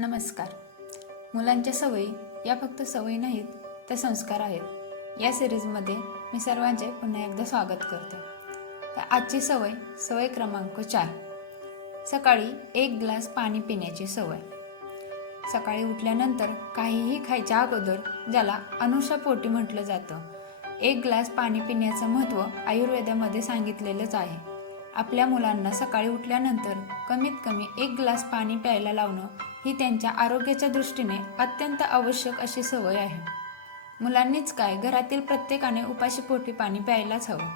नमस्कार. मुलांच्या सवयी या फक्त सवयी नाहीत त्या संस्कार आहेत. या सिरीजमध्ये मी सर्वांचे पुन्हा एकदा स्वागत करते. तर आजची सवय सवय क्रमांक चार. सकाळी एक ग्लास पाणी पिण्याची सवय. सकाळी उठल्यानंतर काहीही खायच्या अगोदर ज्याला अनुषापोटी म्हटलं जातं. एक ग्लास पाणी पिण्याचं महत्त्व आयुर्वेदामध्ये सांगितलेलंच आहे. आपल्या मुलांना सकाळी उठल्यानंतर कमीत कमी एक ग्लास पाणी प्यायला लावणं ही त्यांच्या आरोग्याच्या दृष्टीने अत्यंत आवश्यक अशी सवय आहे. मुलांनीच काय घरातील प्रत्येकाने उपाशीपोटी पाणी प्यायलाच हवं.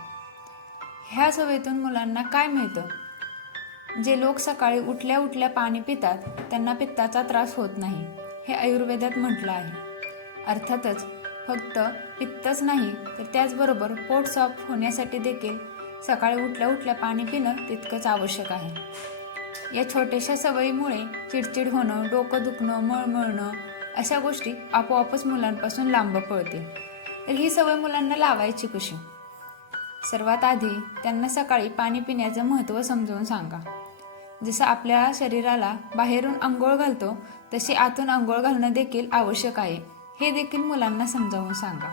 ह्या सवयीतून मुलांना काय मिळतं? जे लोक सकाळी उठल्या उठल्या पाणी पितात त्यांना पित्ताचा त्रास होत नाही हे आयुर्वेदात म्हटलं आहे. अर्थातच फक्त पित्तच नाही तर त्याचबरोबर पोट साफ होण्यासाठी देखील सकाळी उठल्या उठल्या पाणी पिणं तितकंच आवश्यक आहे. या छोट्याशा सवयीमुळे चिडचिड होणं डोकं दुखणं मळमळणं अशा गोष्टी आपोआपच मुलांपासून लांब पळतील. तर ही सवय मुलांना लावायची कशी? सर्वात आधी त्यांना सकाळी पाणी पिण्याचं महत्त्व समजावून सांगा. जसं आपल्या शरीराला बाहेरून आंघोळ घालतो तशी आतून आंघोळ घालणं देखील आवश्यक आहे. हे देखील मुलांना समजावून सांगा.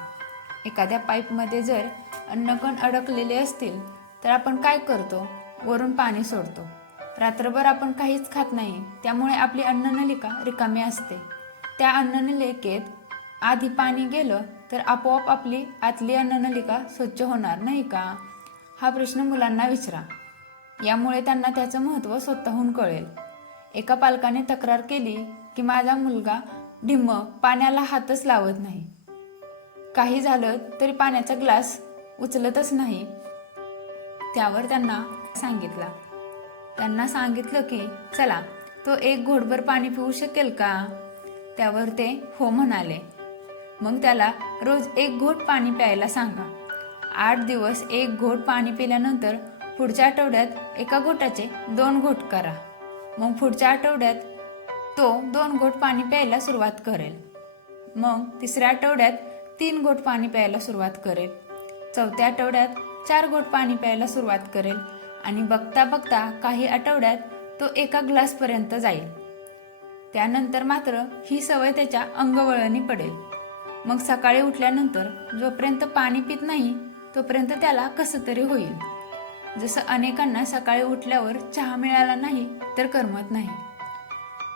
एखाद्या पाईपमध्ये जर अन्नकण अडकलेले असतील तर आपण काय करतो? वरून पाणी सोडतो. रात्रभर आपण काहीच खात नाही. त्यामुळे आपली अन्ननलिका रिकामी असते. त्या अन्ननलिकेत आधी पाणी गेलं तर आपोआप आपली आतली अन्ननलिका स्वच्छ होणार नाही का? हा प्रश्न मुलांना विचारा. यामुळे त्यांना त्याचं महत्त्व स्वतःहून कळेल. एका पालकाने तक्रार केली की माझा मुलगा ढिम्म पाण्याला हातच लावत नाही. काही झालं तरी पाण्याचा ग्लास उचलतच नाही त्यावर त्यांना सांगितला. त्यांना सांगितलं की चला तो एक घोटभर पाणी पिऊ शकेल का? त्यावर ते हो म्हणाले. मग त्याला रोज एक घोट पाणी प्यायला सांगा. आठ दिवस एक घोट पाणी पिल्यानंतर पुढच्या आठवड्यात एका घोटाचे दोन घोट करा. मग पुढच्या आठवड्यात तो दोन घोट पाणी प्यायला सुरुवात करेल. मग तिसऱ्या आठवड्यात तीन घोट पाणी प्यायला सुरुवात करेल. चौथ्या आठवड्यात चार घोट पाणी प्यायला सुरुवात करेल. आणि बघता बघता काही आठवड्यात तो एका ग्लासपर्यंत जाईल. त्यानंतर मात्र ही सवय त्याच्या अंगवळणी पडेल. मग सकाळी उठल्यानंतर जोपर्यंत पाणी पित नाही तोपर्यंत त्याला कसं तरी होईल. जसं अनेकांना सकाळी उठल्यावर चहा मिळाला नाही तर करमत नाही.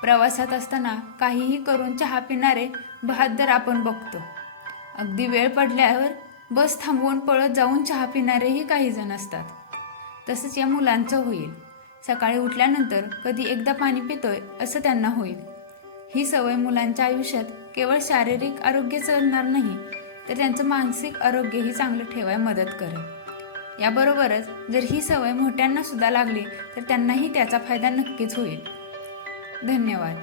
प्रवासात असताना काहीही करून चहा पिणारे बहादर आपण बघतो. अगदी वेळ पडल्यावर बस थांबवून पळत जाऊन चहा पिणारेही काही जण असतात. तसंच या मुलांचं होईल. सकाळी उठल्यानंतर कधी एकदा पाणी पितोय असं त्यांना होईल. ही सवय मुलांच्या आयुष्यात केवळ शारीरिक आरोग्य चालणार नाही तर त्यांचं मानसिक आरोग्यही चांगलं ठेवायला मदत करेल. याबरोबरच जर ही सवय मोठ्यांना सुद्धा लागली तर त्यांनाही त्याचा फायदा नक्कीच होईल. धन्यवाद.